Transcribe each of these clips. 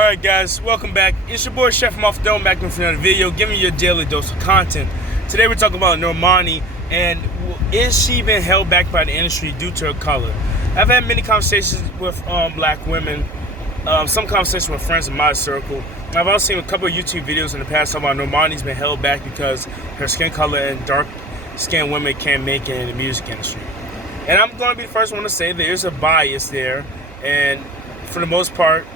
Alright guys, welcome back. It's your boy Shef from Off the Dome back with another video, giving you a daily dose of content. Today we're talking about Normani and is she being held back by the industry due to her color? I've had many conversations with black women, some conversations with friends in my circle. I've also seen a couple of YouTube videos in the past talking about Normani's been held back because her skin color and dark skinned women can't make it in the music industry. And I'm going to be the first one to say there's a bias there, and for the most part,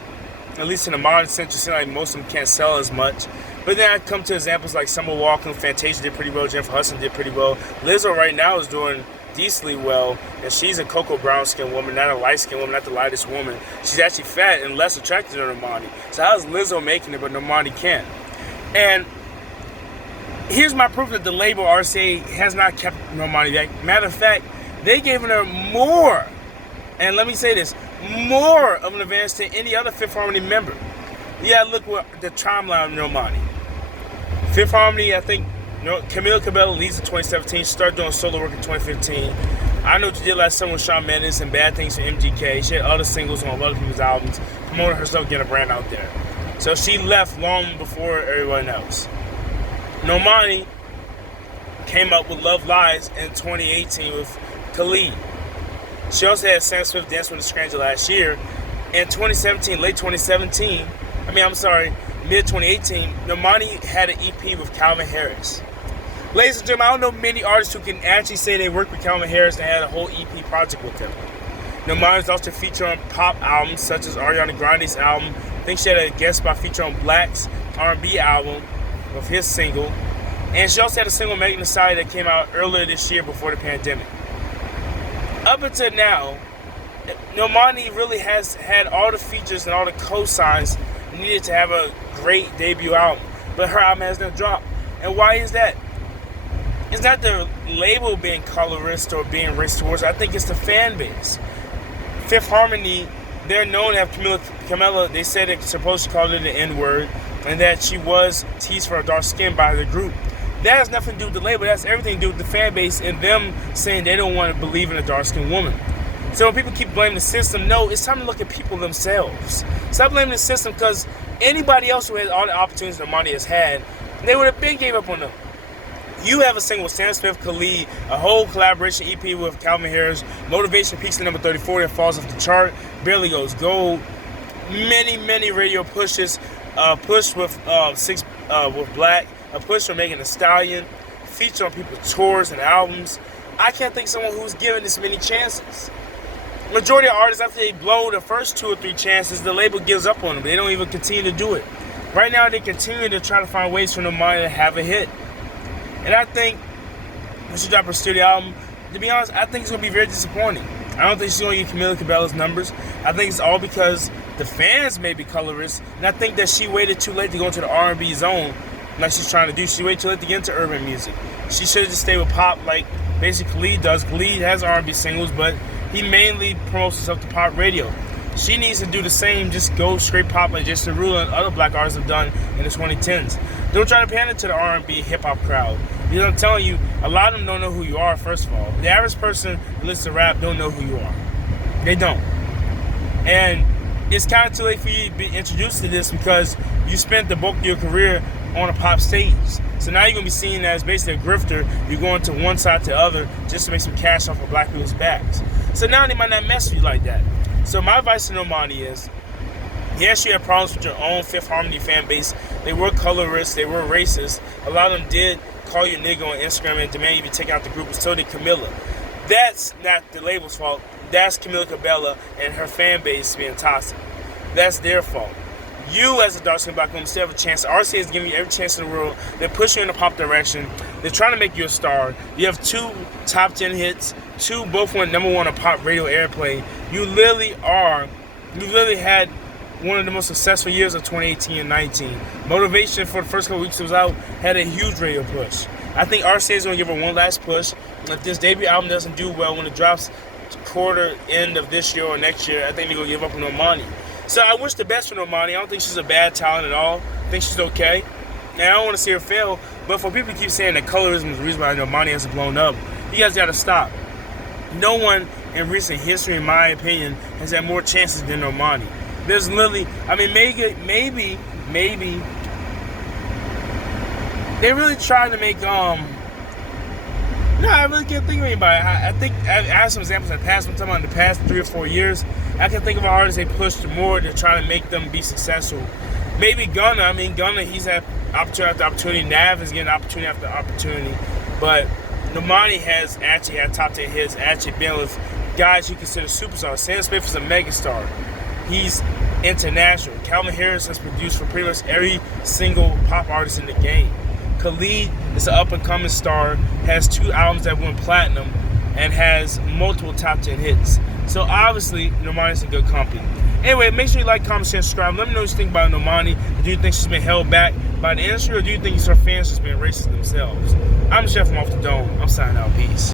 at least in the modern sense, you see like most of them can't sell as much. But then I come to examples like Summer Walker, Fantasia did pretty well, Jennifer Hudson did pretty well. Lizzo right now is doing decently well, and she's a cocoa brown skinned woman, not a light skinned woman, not the lightest woman. She's actually fat and less attractive than Normani. So how's Lizzo making it but Normani can't? And here's my proof that the label RCA has not kept Normani back. Matter of fact, they gave her more, and let me say this, more of an advance to any other Fifth Harmony member. Yeah, look what the timeline of Normani. Fifth Harmony, I think, Camila Cabello leads in 2017. She started doing solo work in 2015. I Know What You Did Last Summer with Shawn Mendes and Bad Things for MGK. She had other singles on other people's albums, promoting herself, getting a brand out there. So she left long before everyone else. Normani came up with Love Lies in 2018 with Khalid. She also had Sam Smith dance with the Stranger last year. In 2017, mid 2018, Normani had an EP with Calvin Harris. Ladies and gentlemen, I don't know many artists who can actually say they worked with Calvin Harris and had a whole EP project with him. Normani's also featured on pop albums such as Ariana Grande's album. I think she had a guest spot feature on Black's R&B album of his single. And she also had a single, Megan Thee Stallion, that came out earlier this year before the pandemic. Up until now, Normani really has had all the features and all the cosigns needed to have a great debut album, but her album has not dropped. And why is that? It's not the label being colorist or being racist towards her. I think it's the fan base. Fifth Harmony, they're known to have Camila, they said they're supposed to call her the N-word, and that she was teased for her dark skin by the group. That has nothing to do with the label. That's everything to do with the fan base and them saying they don't want to believe in a dark-skinned woman. So when people keep blaming the system, no, it's time to look at people themselves. Stop blaming the system, because anybody else who has all the opportunities Normani has had, they would have been gave up on them. You have a single with Sam Smith, Khalid, a whole collaboration EP with Calvin Harris, Motivation peaks to number 34 and falls off the chart, barely goes gold, many radio pushes, push with Black, a push for Megan Thee Stallion, feature on people's tours and albums. I can't think of someone who's given this many chances. Majority of artists, after they blow the first 2 or 3 chances, the label gives up on them. They don't even continue to do it. Right now, they continue to try to find ways for Normani to have a hit. And I think when she dropped her studio album, to be honest, I think it's going to be very disappointing. I don't think she's going to get Camila Cabello's numbers. I think it's all because the fans may be colorist, and I think that she waited too late to go into the R&B zone like she's trying to do. She waited too late to get into urban music. She should have just stayed with pop like basically Khalid does. Khalid has R&B singles, but he mainly promotes himself to pop radio. She needs to do the same, just go straight pop like Jason Derulo and other black artists have done in the 2010s. Don't try to pander to the R&B hip-hop crowd. You know what I'm telling you? A lot of them don't know who you are, first of all. The average person who listens to rap don't know who you are. They don't. And it's kind of too late for you to be introduced to this because you spent the bulk of your career on a pop stage. So now you're going to be seen as basically a grifter. You're going to one side to the other just to make some cash off of black people's backs. So now they might not mess with you like that. So my advice to Normani is, yes, you have problems with your own Fifth Harmony fan base. They were colorists, they were racist. A lot of them did call you nigga on Instagram and demand you be taken out the group, and so did Camila. That's not the label's fault. That's Camila Cabello and her fan base being toxic. That's their fault. You, as a dark-skinned black woman, still have a chance. RCA is giving you every chance in the world. They're pushing you in the pop direction. They're trying to make you a star. You have 2 top 10 hits. 2 both went number 1 on pop radio airplay. You literally had one of the most successful years of 2018 and 19. Motivation for the first couple weeks it was out had a huge radio push. I think RCA is going to give her one last push. If this debut album doesn't do well when it drops quarter end of this year or next year, I think they're going to give up on Normani. So I wish the best for Normani. I don't think she's a bad talent at all. I think she's okay. And I don't want to see her fail. But for people who keep saying that colorism is the reason why Normani hasn't blown up, you guys got to stop. No one in recent history, in my opinion, has had more chances than Normani. There's literally, I mean, maybe they really trying to make No, I really can't think of anybody. I think I have some examples in the past. I'm talking about in the past 3 or 4 years. I can think of artists they pushed more to try to make them be successful. Maybe Gunna. I mean, Gunna, he's had opportunity after opportunity. Nav is getting opportunity after opportunity. But Normani has actually had top 10 hits, actually been with guys you consider superstars. Sam Smith is a megastar. He's international. Calvin Harris has produced for pretty much every single pop artist in the game. Khalid is an up-and-coming star, has 2 albums that went platinum, and has multiple top 10 hits. So obviously, Normani's in good company. Anyway, make sure you like, comment, share, subscribe. Let me know what you think about Normani. Do you think she's been held back by the industry, or do you think her fans just been racist themselves? I'm Shef from Off the Dome. I'm signing out. Peace.